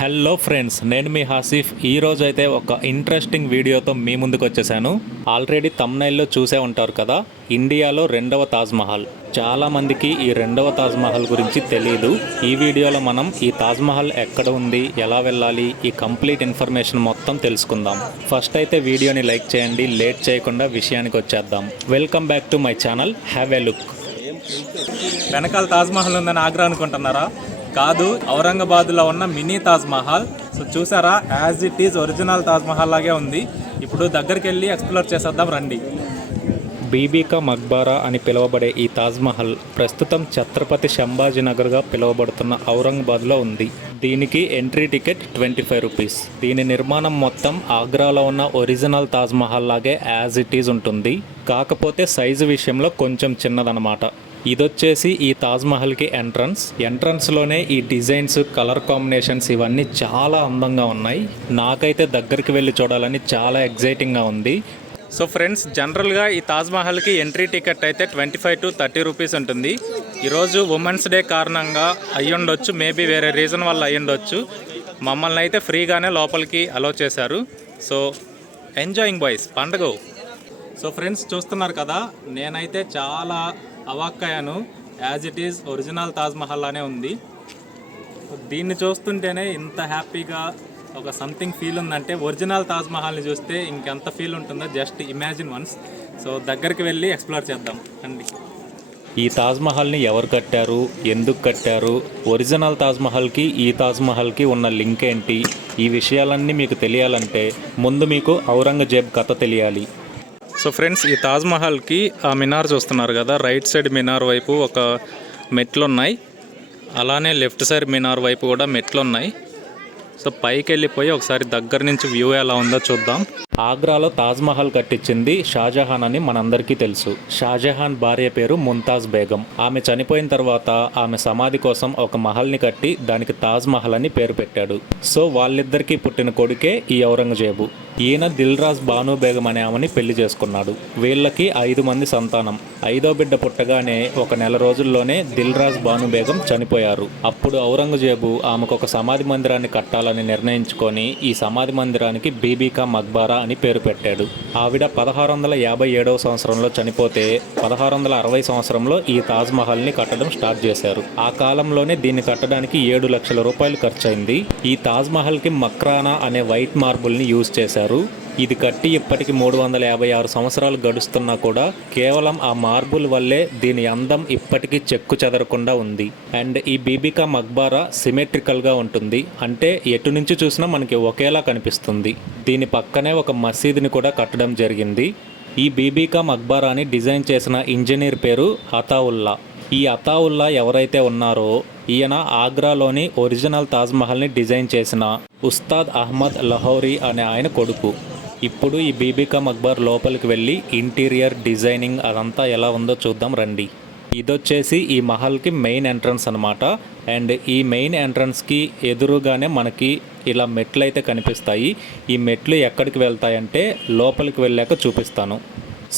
Hello friends నేను మీ హాసిఫ్. ఈ అయితే ఒక ఇంట్రెస్టింగ్ వీడియోతో మీ ముందుకు వచ్చేసాను. ఆల్రెడీ తమ్నైల్లో చూసే ఉంటారు కదా ఇండియాలో రెండవ తాజ్మహల్ చాలామందికి ఈ రెండవ తాజ్మహల్ గురించి తెలియదు ఈ వీడియోలో మనం ఈ తాజ్మహల్ ఎక్కడ ఉంది ఎలా వెళ్ళాలి ఈ కంప్లీట్ ఇన్ఫర్మేషన్ మొత్తం తెలుసుకుందాం. ఫస్ట్ అయితే వీడియోని లైక్ చేయండి లేట్ చేయకుండా విషయానికి వచ్చేద్దాం. Welcome back to my channel have a look. వెనకాల తాజ్మహల్ ఉందని ఆగ్రహం అనుకుంటున్నారా? కాదు ఔరంగాబాద్లో ఉన్న మినీ తాజ్ మహల్. సో చూసారా as it is original Taj Mahal లాగే ఉంది. ఇప్పుడు దగ్గరికి వెళ్ళి ఎక్స్ప్లోర్ చేసేద్దాం రండి. బీబీకా మక్బారా అని పిలువబడే ఈ తాజ్మహల్ ప్రస్తుతం ఛత్రపతి శంభాజీనగర్గా పిలువబడుతున్న ఔరంగాబాద్లో ఉంది. దీనికి entry ticket twenty five rupees. దీని నిర్మాణం మొత్తం ఆగ్రాలో ఉన్న ఒరిజినల్ తాజ్మహల్ లాగే యాజ్ ఇట్ ఈజ్ ఉంటుంది. కాకపోతే సైజు విషయంలో కొంచెం చిన్నదనమాట ఇదొచ్చేసి ఈ తాజ్మహల్కి ఎంట్రన్స్ ఎంట్రన్స్లోనే ఈ డిజైన్స్ కలర్ కాంబినేషన్స్ ఇవన్నీ చాలా అందంగా ఉన్నాయి. నాకైతే దగ్గరికి వెళ్ళి చూడాలని చాలా ఎగ్జైటింగ్గా ఉంది. సో ఫ్రెండ్స్ జనరల్గా ఈ తాజ్మహల్కి ఎంట్రీ టికెట్ అయితే twenty five to thirty rupees ఉంటుంది. ఈరోజు ఉమెన్స్ డే కారణంగా అయ్యుండొచ్చు మేబీ వేరే రీజన్ వల్ల అయ్యుండొచ్చు మమ్మల్ని అయితే ఫ్రీగానే లోపలికి అలో చేశారు. సో ఎంజాయింగ్ బాయ్స్ పండగ. సో ఫ్రెండ్స్ చూస్తున్నారు కదా నేనైతే చాలా అవాక్కయ్యాను. As it is original Taj Mahal లానే ఉంది. దీన్ని చూస్తుంటేనే ఇంత హ్యాపీగా ఒక సంథింగ్ ఫీల్ ఉందంటే ఒరిజినల్ తాజ్మహల్ని చూస్తే ఇంకెంత ఫీల్ ఉంటుందో జస్ట్ ఇమాజిన్ వన్స్ సో దగ్గరికి వెళ్ళి ఎక్స్ప్లోర్ చేద్దాం. అండి ఈ తాజ్మహల్ని ఎవరు కట్టారు? ఎందుకు కట్టారు? ఒరిజినల్ తాజ్మహల్కి ఈ తాజ్మహల్కి ఉన్న లింక్ ఏంటి? ఈ విషయాలన్నీ మీకు తెలియాలంటే ముందు మీకు ఔరంగజేబ్ కథ తెలియాలి. సో ఫ్రెండ్స్ ఈ తాజ్మహల్కి ఆ మినార్ చూస్తున్నారు కదా. రైట్ సైడ్ మినార్ వైపు ఒక మెట్లు ఉన్నాయి అలానే లెఫ్ట్ సైడ్ మినార్ వైపు కూడా మెట్లు ఉన్నాయి సో పైకి వెళ్ళిపోయి ఒకసారి దగ్గర నుంచి వ్యూ ఎలా ఉందో చూద్దాం. ఆగ్రాలో తాజ్మహల్ కట్టించింది షాజహాన్ అని మనందరికీ తెలుసు. షాజహాన్ భార్య పేరు ముంతాజ్ బేగం. ఆమె చనిపోయిన తర్వాత ఆమె సమాధి కోసం ఒక మహల్ని కట్టి దానికి తాజ్ మహల్ అని పేరు పెట్టాడు. సో వాళ్ళిద్దరికీ పుట్టిన కొడుకే ఈ ఔరంగజేబు. ఈయన దిల్ రాజ్ బాను బేగం అనే ఆమెని పెళ్ళి చేసుకున్నాడు. వీళ్ళకి ఐదు మంది సంతానం. ఐదో బిడ్డ పుట్టగానే ఒక నెల రోజుల్లోనే దిల్ రాజ్ బాను బేగం చనిపోయారు. అప్పుడు ఔరంగజేబు ఆమెకు ఒక సమాధి మందిరాన్ని కట్టాలని నిర్ణయించుకొని ఈ సమాధి మందిరానికి బీబీకా మక్బారా అని పేరు పెట్టాడు. ఆవిడ పదహారు వందల యాభై ఏడవ సంవత్సరంలో చనిపోతే పదహారు వందల అరవై సంవత్సరంలో ఈ తాజ్మహల్ని కట్టడం స్టార్ట్ చేశారు. ఆ కాలంలోనే దీన్ని కట్టడానికి ఏడు లక్షల రూపాయలు ఖర్చయింది. ఈ తాజ్మహల్కి మక్రానా అనే వైట్ మార్బుల్ని యూజ్ చేశారు. ఇది కట్టి ఇప్పటికి మూడు వందల యాభై ఆరు సంవత్సరాలు గడుస్తున్నా కూడా కేవలం ఆ మార్బుల్ వల్లే దీని అందం ఇప్పటికీ చెక్కు చెదరకుండా ఉంది. అండ్ ఈ బీబికా మక్బారా సిమెట్రికల్గా ఉంటుంది. అంటే ఎటు నుంచి చూసినా మనకి ఒకేలా కనిపిస్తుంది. దీని పక్కనే ఒక మసీదుని కూడా కట్టడం జరిగింది. ఈ బీబీకా మక్బారాని డిజైన్ చేసిన ఇంజనీర్ పేరు అతావుల్లా. ఈ అతావుల్లా ఎవరైతే ఉన్నారో ఈయన ఆగ్రాలోని ఒరిజినల్ తాజ్ మహల్ని డిజైన్ చేసిన ఉస్తాద్ అహ్మద్ లహౌరీ అనే ఆయన కొడుకు. ఇప్పుడు ఈ బీబీకా అక్బర్ లోపలికి వెళ్ళి ఇంటీరియర్ డిజైనింగ్ అదంతా ఎలా ఉందో చూద్దాం రండి. ఇదొచ్చేసి ఈ మహల్కి మెయిన్ ఎంట్రన్స్ అనమాట అండ్ ఈ మెయిన్ ఎంట్రన్స్కి ఎదురుగానే మనకి ఇలా మెట్లు అయితే కనిపిస్తాయి. ఈ మెట్లు ఎక్కడికి వెళ్తాయంటే లోపలికి వెళ్ళాక చూపిస్తాను.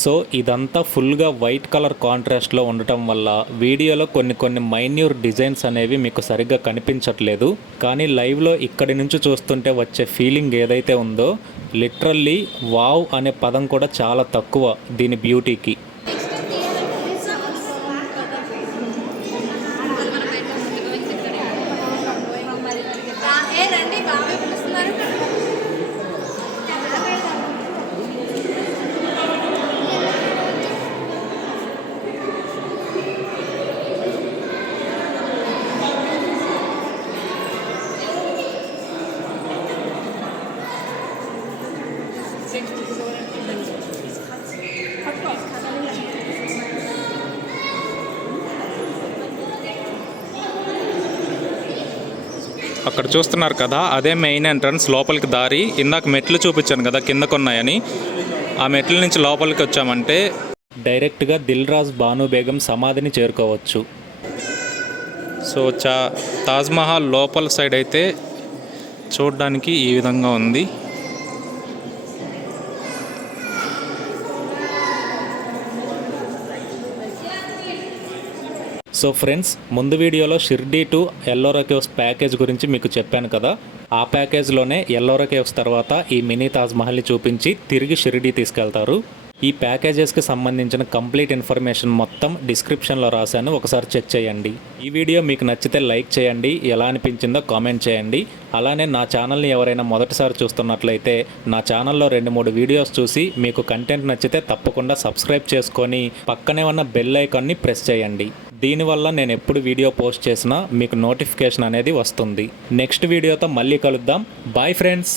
సో ఇదంతా ఫుల్గా వైట్ కలర్ కాంట్రాస్ట్లో ఉండటం వల్ల వీడియోలో కొన్ని కొన్ని మైన్యూర్ డిజైన్స్ అనేవి మీకు సరిగ్గా కనిపించట్లేదు. కానీ లైవ్లో ఇక్కడి నుంచి చూస్తుంటే వచ్చే ఫీలింగ్ ఏదైతే ఉందో లిటరల్లీ వావ్ అనే పదం కూడా చాలా తక్కువ దీని బ్యూటీకి ఏ రండి బాగా పిలుస్తున్నారు అక్కడ చూస్తున్నారు కదా అదే మెయిన్ ఎంట్రన్స్ లోపలికి దారి. ఇందాక మెట్లు చూపించాను కదా కిందకు ఉన్నాయని ఆ మెట్ల నుంచి లోపలికి వచ్చామంటే డైరెక్ట్గా దిల్ రాజ్ బాను బేగం సమాధిని చేరుకోవచ్చు. సో చా తాజ్మహల్ లోపల సైడ్ అయితే చూడడానికి ఈ విధంగా ఉంది. సో ఫ్రెండ్స్ ముందు వీడియోలో Shirdi to Ellora caves package గురించి మీకు చెప్పాను కదా. ఆ ప్యాకేజ్లోనే ఎల్లోరా కేవ్స్ తర్వాత ఈ మినీ తాజ్ మహల్ని చూపించి తిరిగి షిరిడీ తీసుకెళ్తారు. ఈ ప్యాకేజెస్కి సంబంధించిన కంప్లీట్ ఇన్ఫర్మేషన్ మొత్తం డిస్క్రిప్షన్లో రాశాను. ఒకసారి చెక్ చేయండి. ఈ వీడియో మీకు నచ్చితే లైక్ చేయండి. ఎలా అనిపించిందో కామెంట్ చేయండి. అలానే నా ఛానల్ని ఎవరైనా మొదటిసారి చూస్తున్నట్లయితే నా ఛానల్లో రెండు మూడు వీడియోస్ చూసి మీకు కంటెంట్ నచ్చితే తప్పకుండా సబ్స్క్రైబ్ చేసుకొని పక్కనే ఉన్న బెల్ ఐకాన్ని ప్రెస్ చేయండి. దీనివల్ల నేను ఎప్పుడు వీడియో పోస్ట్ చేసినా మీకు నోటిఫికేషన్ అనేది వస్తుంది. నెక్స్ట్ వీడియోతో మళ్ళీ కలుద్దాం. Bye friends